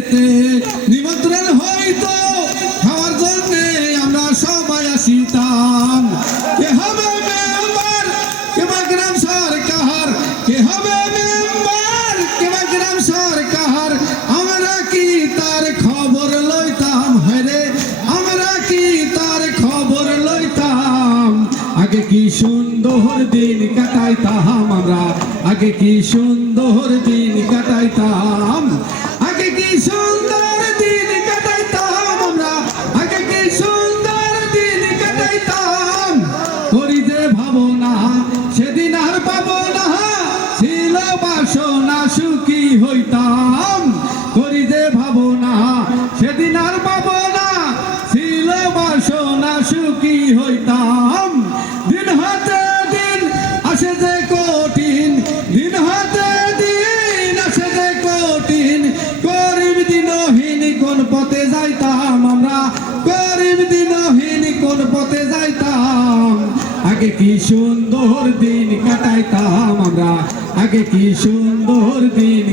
জিতিতে নিমন্ত্রণ খাওয়ার জন্য আমরা সবাই আসিতাম। কে হবে মেম্বার? কে বা গ্রাম সরকার কে হবে মেম্বার? কে বা গ্রাম সরকার আমরা কি তার খবর লইতাম? হরে আমরা কি তার খবর লইতাম? আগে কি সুন্দর দিন কাটাইতাম আমরা? আগে কি সুন্দর দিন কাটাইতাম? দিন করি যে ভাবনা, সেদিন আর পাবো না। ছিল বাসনা, সুখী হইতাম। করি যে ভাবনা, সেদিন আর পাবো না। ছিল বাসনা, সুখী হইতাম। দিন হাতে দিন আসে যে কঠিন। দিন হাতে দিন আসে যে কঠিন। গরিব দিনহীন কোন পথে কোন পথে যাইতাম? আগে কি সুন্দর দিন কাটাইতাম আমরা? আগে কি সুন্দর দিন